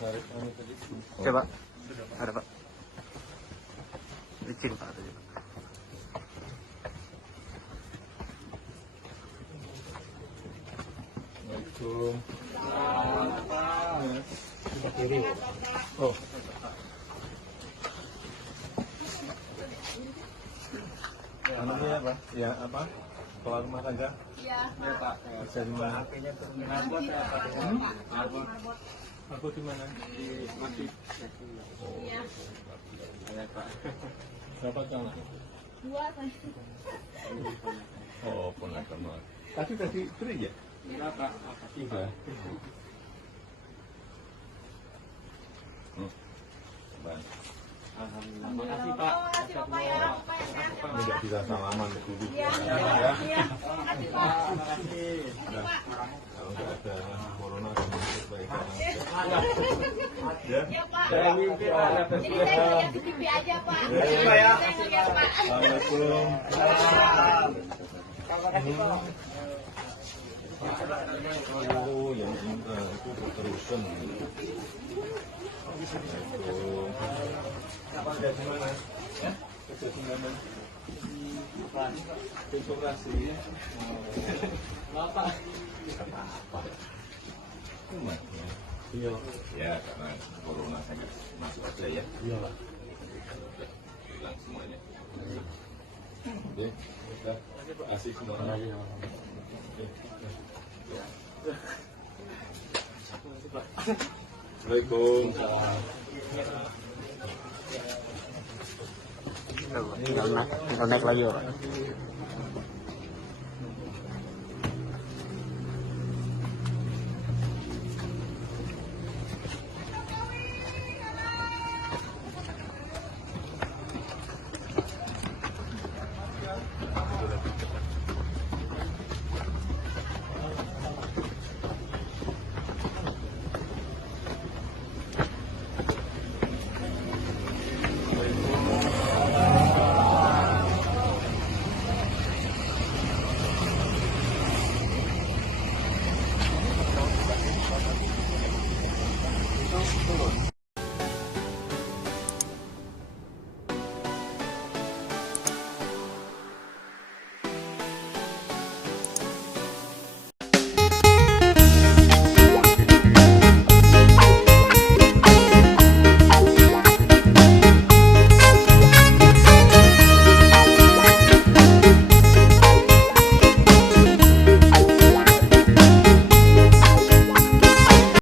Coba. Ada Pak. Licin Pak tadi. Assalamualaikum. Oh. Namanya apa? Ya apa? Kepala rumah tangga? Iya. Ya Pak. Bisa di mana? Aku di mana? Di Mati. Iya. Ya Pak. Berapa tahun? 2 Pak. Oh, ponakan Mas. Tadi beri ya? Iya Pak. Sudah. Baik. Alhamdulillah. Makasih Pak. Makasih Bapak ya. Bapak ya sehat ya Pak. Tidak bisa salaman dulu. Iya. Ya. Iya. Makasih Pak. Makasih. Kalau nggak ada corona, masuk baik ya. Iya Pak. Saya Jadi saya lihat di TV aja Pak. Terima kasih, ya. Saya lihat Pak. Assalamualaikum. Oh, yang itu terusan. Assalamualaikum. Kerja di mana? Ya? Kerja di mana? Di koperasi. Bapak. Apa? Iya. Ya, karena corona saya masuk aja ya. Iya, Pak. Hilang semuanya. Oke, sudah. Asik semuanya. Assalamualaikum. Tinggal naik lagi Pak.